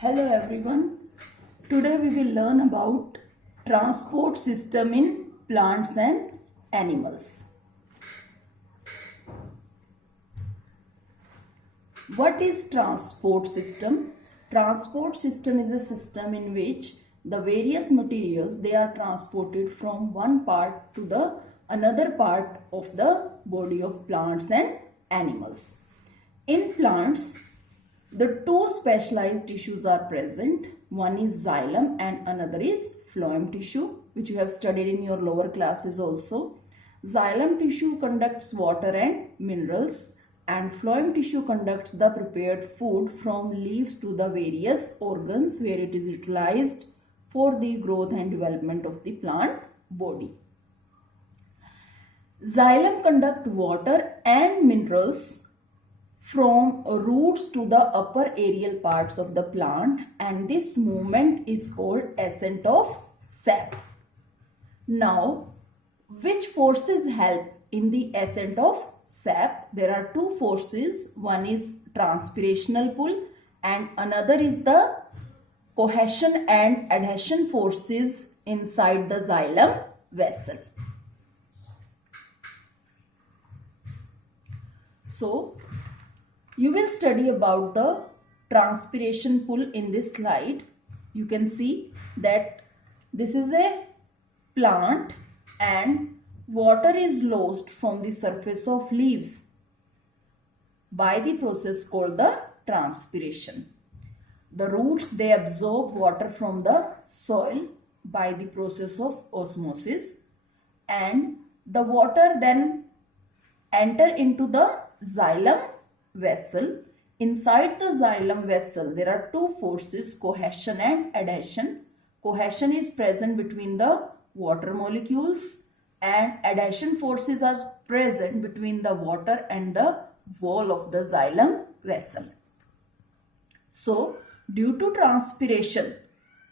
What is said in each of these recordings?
Hello everyone. Today we will learn about transport system in plants and animals. What is transport system? Transport system is a system in which the various materials they are transported from one part to the another part of the body of plants and animals. In plants, the two specialized tissues are present. One is xylem and another is phloem tissue, which you have studied in your lower classes also. Xylem tissue conducts water and minerals, and phloem tissue conducts the prepared food from leaves to the various organs where it is utilized for the growth and development of the plant body. Xylem conduct water and minerals from roots to the upper aerial parts of the plant, and this movement is called ascent of sap. Now, which forces help in the ascent of sap? There are two forces. One is transpirational pull and another is the cohesion and adhesion forces inside the xylem vessel. So, you will study about the transpiration pull in this slide. You can see that this is a plant and water is lost from the surface of leaves by the process called the transpiration. The roots they absorb water from the soil by the process of osmosis, and the water then enter into the xylem vessel. Inside the xylem vessel there are two forces, cohesion and adhesion. Cohesion is present between the water molecules and adhesion forces are present between the water and the wall of the xylem vessel. So due to transpiration,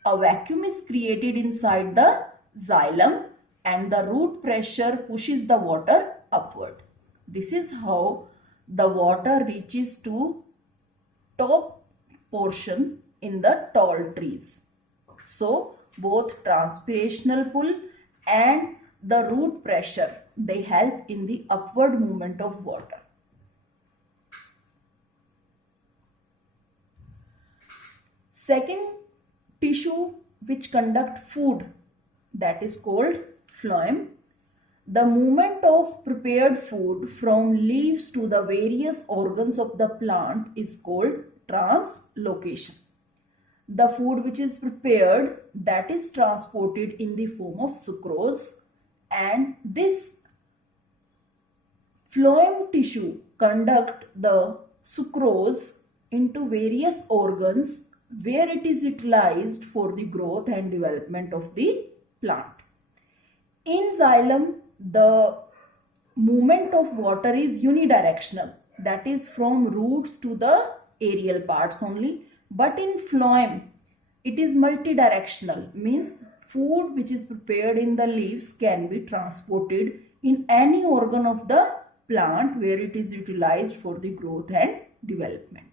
a vacuum is created inside the xylem and the root pressure pushes the water upward. This is how the water reaches to top portion in the tall trees. So both transpirational pull and the root pressure they help in the upward movement of water. Second tissue which conduct food, that is called phloem. The movement of prepared food from leaves to the various organs of the plant is called translocation. The food which is prepared, that is transported in the form of sucrose, and this phloem tissue conduct the sucrose into various organs where it is utilized for the growth and development of the plant. In xylem, the movement of water is unidirectional, that is from roots to the aerial parts only, but in phloem it is multidirectional, means food which is prepared in the leaves can be transported in any organ of the plant where it is utilized for the growth and development.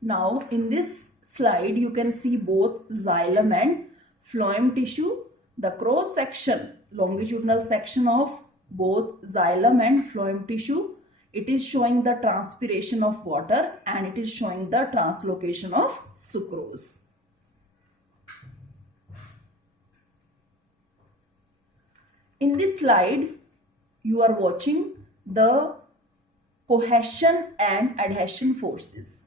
Now in this slide you can see both xylem and phloem tissue. The cross section, longitudinal section of both xylem and phloem tissue, it is showing the transpiration of water and it is showing the translocation of sucrose. In this slide you are watching the cohesion and adhesion forces.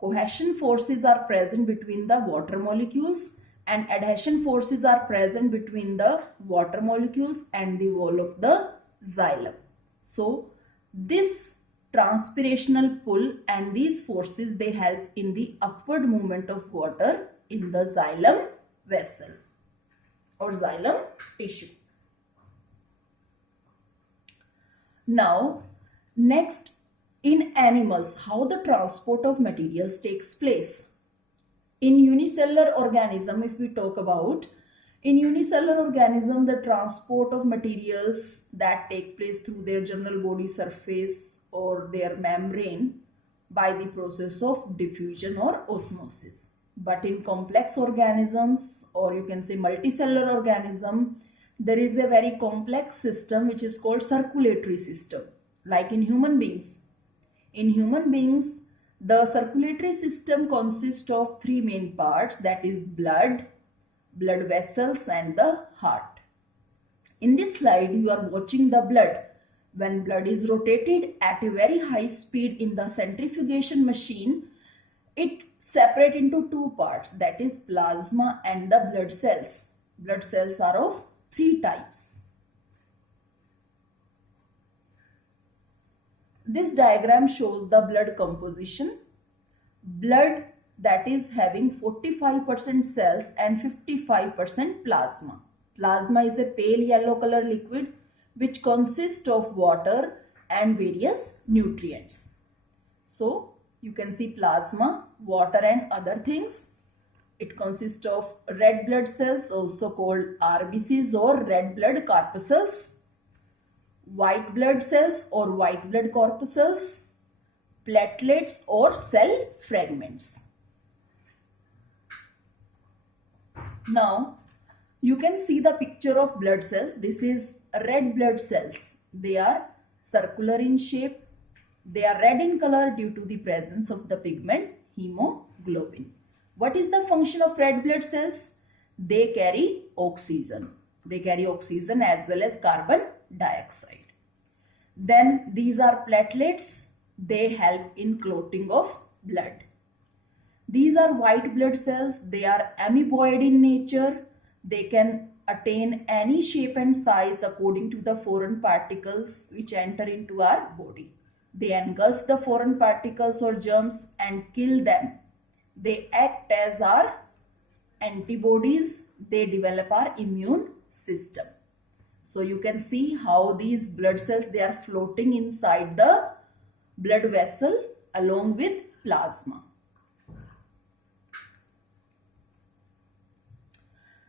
Cohesion forces are present between the water molecules and adhesion forces are present between the water molecules and the wall of the xylem. So this transpirational pull and these forces they help in the upward movement of water in the xylem vessel or xylem tissue. Now next, in animals, how the transport of materials takes place. In unicellular organism, if we talk about, in unicellular organism, the transport of materials that take place through their general body surface or their membrane by the process of diffusion or osmosis. But in complex organisms, or you can say multicellular organism, there is a very complex system which is called circulatory system, like in human beings. In human beings, the circulatory system consists of three main parts, that is blood, blood vessels and the heart. In this slide, you are watching the blood. When blood is rotated at a very high speed in the centrifugation machine, it separates into two parts, that is plasma and the blood cells. Blood cells are of three types. This diagram shows the blood composition. Blood that is having 45% cells and 55% plasma. Plasma is a pale yellow color liquid which consists of water and various nutrients. So you can see plasma, water and other things. It consists of red blood cells, also called RBCs or red blood corpuscles, white blood cells or white blood corpuscles, platelets or cell fragments. Now you can see the picture of blood cells. This is red blood cells. They are circular in shape. They are red in color due to the presence of the pigment hemoglobin. What is the function of red blood cells? They carry oxygen. They carry oxygen as well as carbon dioxide. Then these are platelets. They help in clotting of blood. These are white blood cells. They are amoeboid in nature. They can attain any shape and size according to the foreign particles which enter into our body. They engulf the foreign particles or germs and kill them. They act as our antibodies. They develop our immune system. So you can see how these blood cells, they are floating inside the blood vessel along with plasma.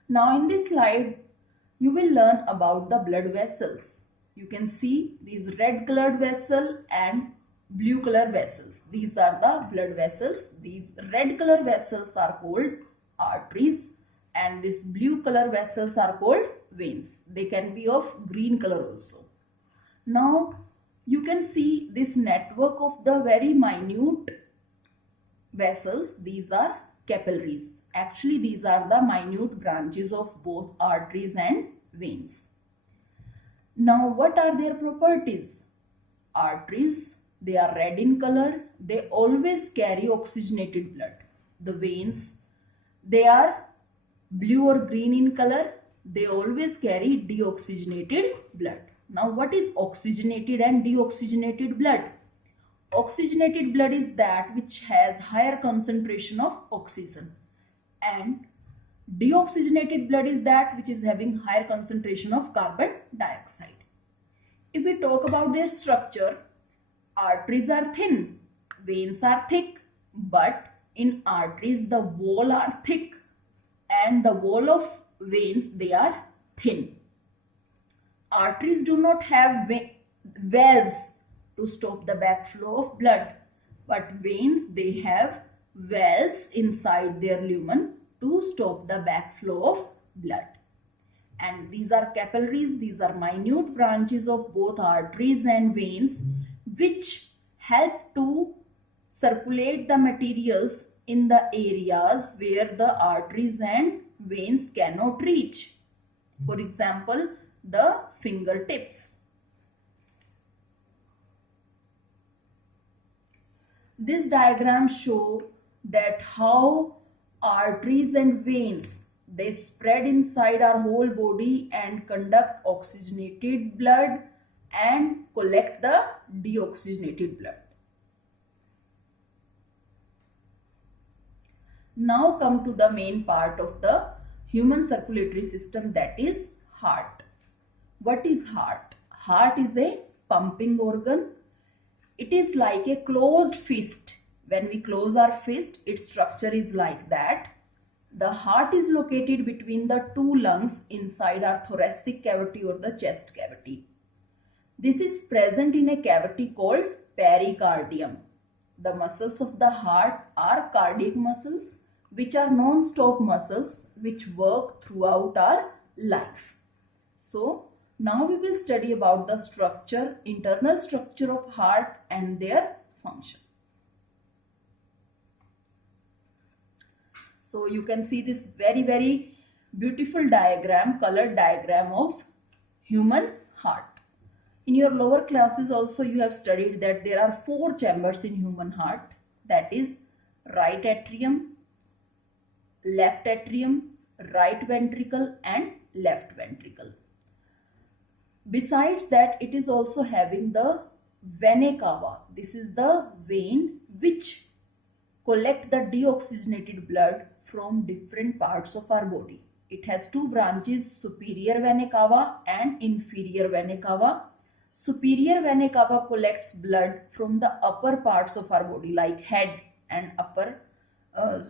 Now in this slide, you will learn about the blood vessels. You can see these red colored vessel and blue color vessels. These are the blood vessels. These red color vessels are called arteries and these blue color vessels are called veins. They can be of green color also. Now you can see this network of the very minute vessels. These are capillaries. Actually, these are the minute branches of both arteries and veins. Now, what are their properties? Arteries, they are red in color. They always carry oxygenated blood. The veins, they are blue or green in color. They always carry deoxygenated blood. Now, what is oxygenated and deoxygenated blood? Oxygenated blood is that which has higher concentration of oxygen, and deoxygenated blood is that which is having higher concentration of carbon dioxide. If we talk about their structure, arteries are thin, veins are thick, but in arteries the wall are thick and the wall of veins, they are thin. Arteries do not have valves to stop the backflow of blood, but veins, they have valves inside their lumen to stop the backflow of blood. And these are capillaries. These are minute branches of both arteries and veins which help to circulate the materials in the areas where the arteries and veins cannot reach. For example, the fingertips. This diagram shows that how arteries and veins, they spread inside our whole body and conduct oxygenated blood and collect the deoxygenated blood. Now come to the main part of the human circulatory system, that is heart. What is heart? Heart is a pumping organ. It is like a closed fist. When we close our fist, its structure is like that. The heart is located between the two lungs inside our thoracic cavity or the chest cavity. This is present in a cavity called pericardium. the muscles of the heart are cardiac muscles, which are non-stop muscles which work throughout our life. So now we will study about the structure, internal structure of heart and their function. So you can see this very beautiful diagram, colored diagram of human heart. In your lower classes also you have studied that there are 4 chambers in human heart, that is right atrium, left atrium, right ventricle and left ventricle. Besides that, it is also having the vena cava. This is the vein which collect the deoxygenated blood from different parts of our body. It has 2 branches, superior vena cava and inferior vena cava. Superior vena cava collects blood from the upper parts of our body like head and upper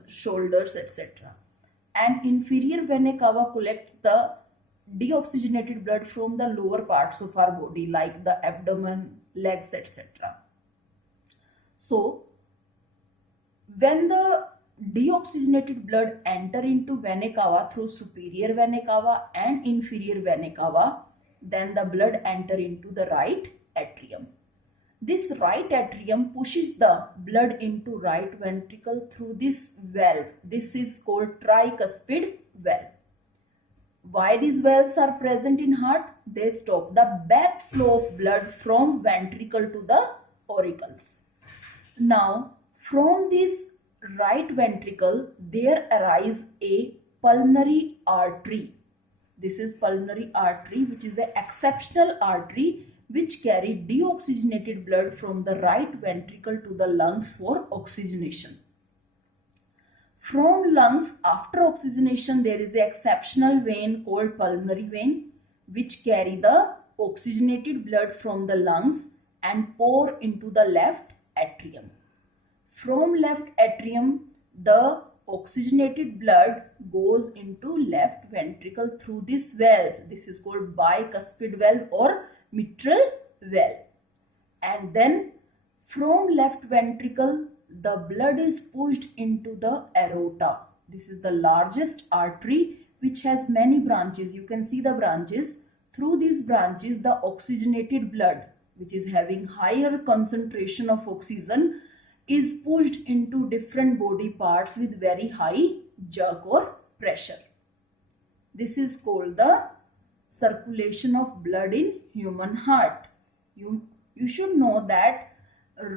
shoulders, etc. And inferior vena cava collects the deoxygenated blood from the lower parts of our body like the abdomen, legs, etc. So when the deoxygenated blood enter into vena cava through superior vena cava and inferior vena cava, then the blood enter into the right atrium. This right atrium pushes the blood into right ventricle through this valve. This is called tricuspid valve. Why these valves are present in heart? They stop the backflow of blood from ventricle to the auricles. Now, from this right ventricle, there arise a pulmonary artery. This is pulmonary artery, which is the exceptional artery which carry deoxygenated blood from the right ventricle to the lungs for oxygenation. From lungs, after oxygenation, there is an exceptional vein called pulmonary vein which carry the oxygenated blood from the lungs and pour into the left atrium. From left atrium, the oxygenated blood goes into left ventricle through this valve. This is called bicuspid valve or mitral valve. And then from left ventricle, the blood is pushed into the aorta. This is the largest artery which has many branches. You can see the branches. Through these branches, the oxygenated blood, which is having higher concentration of oxygen, is pushed into different body parts with very high jerk or pressure. This is called the circulation of blood in human heart. You should know that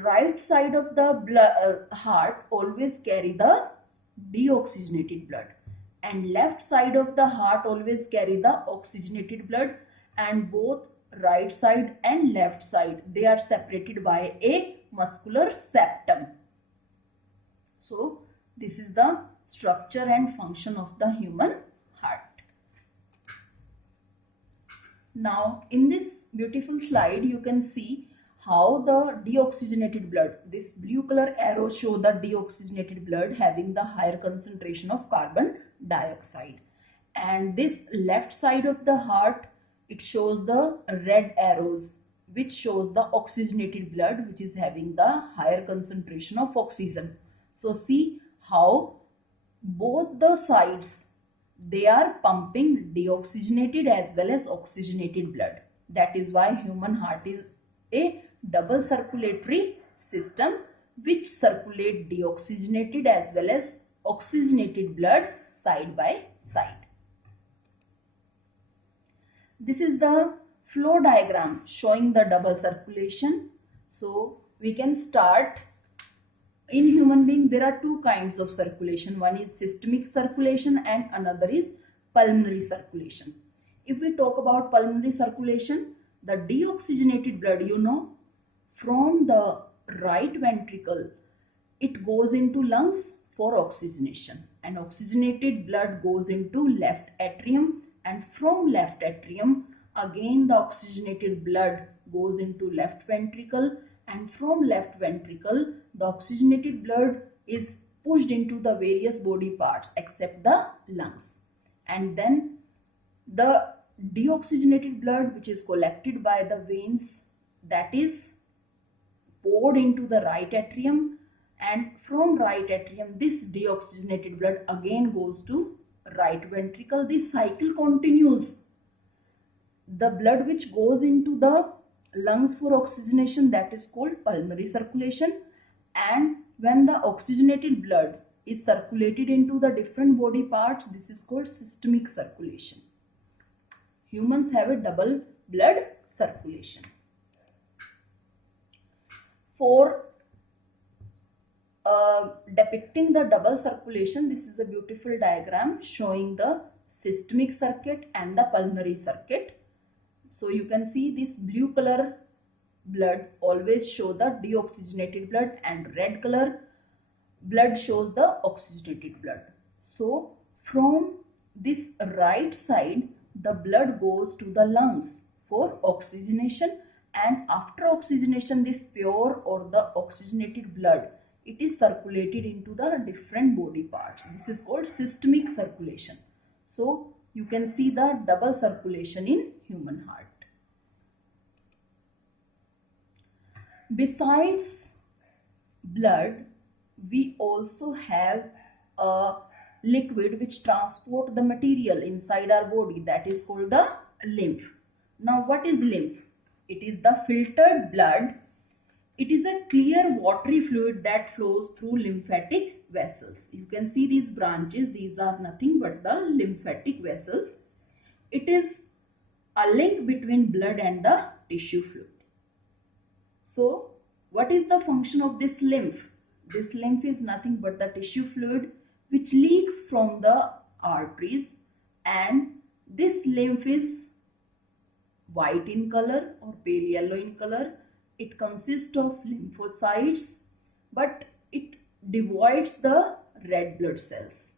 right side of the heart always carry the deoxygenated blood and left side of the heart always carry the oxygenated blood, and both right side and left side, they are separated by a muscular septum. So this is the structure and function of the human heart. Now in this beautiful slide you can see how the deoxygenated blood, this blue color arrow show the deoxygenated blood having the higher concentration of carbon dioxide, and this left side of the heart, it shows the red arrows which shows the oxygenated blood which is having the higher concentration of oxygen. So see how both the sides, they are pumping deoxygenated as well as oxygenated blood. That is why human heart is a double circulatory system which circulate deoxygenated as well as oxygenated blood side by side. This is the flow diagram showing the double circulation. So we can start. In human being there are 2 kinds of circulation. One is systemic circulation and another is pulmonary circulation. If we talk about pulmonary circulation, the deoxygenated blood, you know, from the right ventricle, it goes into lungs for oxygenation, and oxygenated blood goes into left atrium, and from left atrium again the oxygenated blood goes into left ventricle, and from left ventricle the oxygenated blood is pushed into the various body parts except the lungs, and then the deoxygenated blood which is collected by the veins, that is poured into the right atrium, and from right atrium this deoxygenated blood again goes to right ventricle. This cycle continues. The blood which goes into the lungs for oxygenation, that is called pulmonary circulation, and when the oxygenated blood is circulated into the different body parts, this is called systemic circulation. Humans have a double blood circulation. For depicting the double circulation, this is a beautiful diagram showing the systemic circuit and the pulmonary circuit. So you can see this blue color blood always show the deoxygenated blood, and red color blood shows the oxygenated blood. So from this right side, the blood goes to the lungs for oxygenation, and after oxygenation, this pure or the oxygenated blood, it is circulated into the different body parts. This is called systemic circulation. So you can see the double circulation in human heart. Besides blood, we also have a liquid which transport the material inside our body, that is called the lymph. Now what is lymph? It is the filtered blood. It is a clear watery fluid that flows through lymphatic vessels. You can see these branches, these are nothing but the lymphatic vessels. It is a link between blood and the tissue fluid. So what is the function of this lymph? This lymph is nothing but the tissue fluid which leaks from the arteries, and this lymph is white in color or pale yellow in color. It consists of lymphocytes, but it devoids the red blood cells.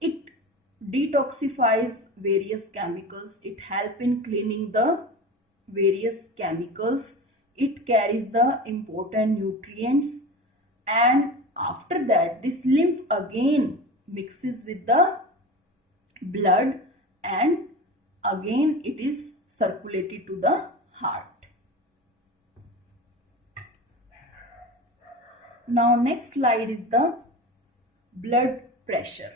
It detoxifies various chemicals. It helps in cleaning the various chemicals. It carries the important nutrients, and after that this lymph again mixes with the blood, and again it is circulated to the heart. Now next slide is the blood pressure.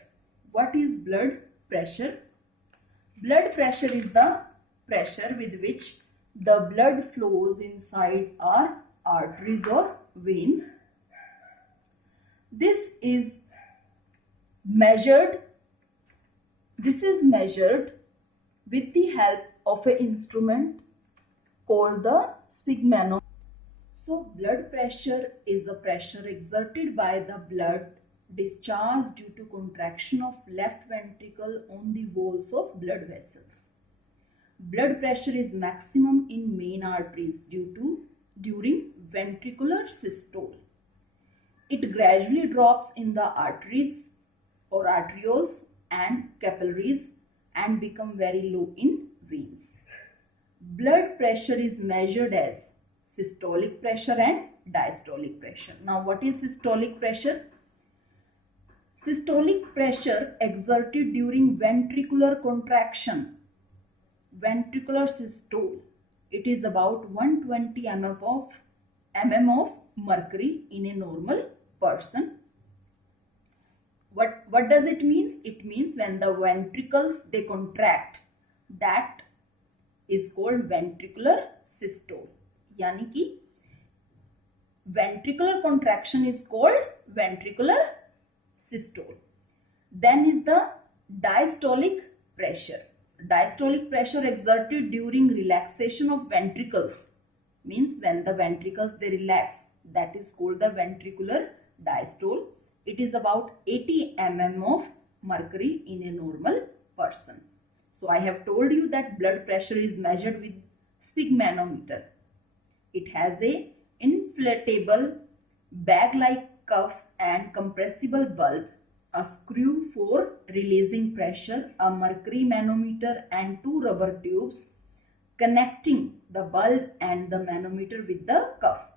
What is blood pressure? Blood pressure is the pressure with which the blood flows inside our arteries or veins. This is measured with the help of an instrument called the sphygmomanometer. So blood pressure is the pressure exerted by the blood discharged due to contraction of left ventricle on the walls of blood vessels. Blood pressure is maximum in main arteries during ventricular systole. It gradually drops in the arteries or arterioles and capillaries and become very low in veins. Blood pressure is measured as systolic pressure and diastolic pressure. Now what is systolic pressure? Systolic pressure exerted during ventricular contraction, ventricular systole. It is about 120 mm of mercury in a normal person. What does it mean? It means when the ventricles they contract, that is called ventricular systole. यानी कि ventricular contraction is called ventricular systole. Then is the diastolic pressure. Diastolic pressure exerted during relaxation of ventricles, means when the ventricles they relax, that is called the ventricular diastole. It is about 80 mm of mercury in a normal person. So I have told you that blood pressure is measured with sphygmomanometer. It has a inflatable bag-like cuff and compressible bulb, a screw for releasing pressure, a mercury manometer and two rubber tubes connecting the bulb and the manometer with the cuff.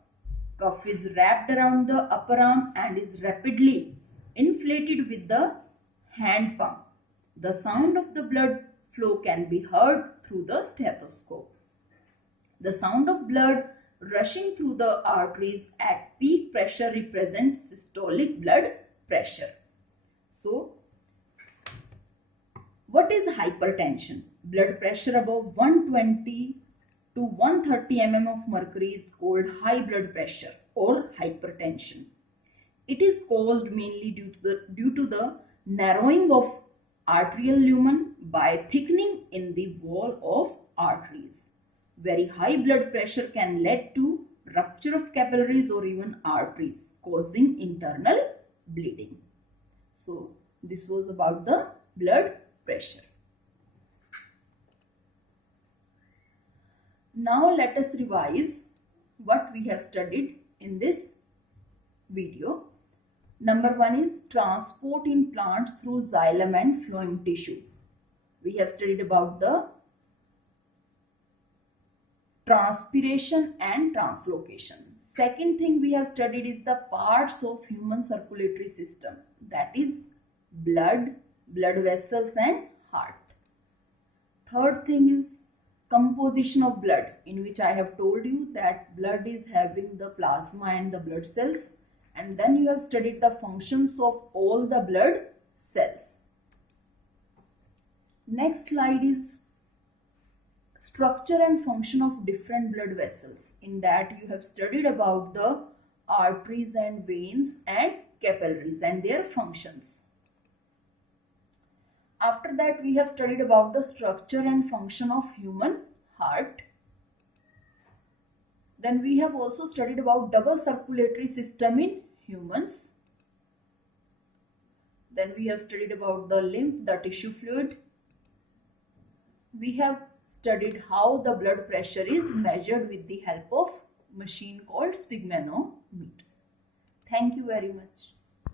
Cuff is wrapped around the upper arm and is rapidly inflated with the hand pump. The sound of the blood flow can be heard through the stethoscope. The sound of blood rushing through the arteries at peak pressure represents systolic blood pressure. So, what is hypertension? Blood pressure above 120 to 130 mm of mercury is called high blood pressure or hypertension. It is caused mainly due to the narrowing of arterial lumen by thickening in the wall of arteries. Very high blood pressure can lead to rupture of capillaries or even arteries, causing internal bleeding. So, this was about the blood pressure. Now, let us revise what we have studied in this video. Number 1 is transport in plants through xylem and phloem tissue. We have studied about the transpiration and translocation. Second thing we have studied is the parts of human circulatory system, that is blood, blood vessels and heart. Third thing is composition of blood, in which I have told you that blood is having the plasma and the blood cells, and then you have studied the functions of all the blood cells. Next slide is structure and function of different blood vessels. In that you have studied about the arteries and veins and capillaries and their functions. After that we have studied about the structure and function of human heart. Then we have also studied about double circulatory system in humans. Then we have studied about the lymph, the tissue fluid. We have studied how the blood pressure is measured with the help of machine called sphygmomanometer. Thank you very much.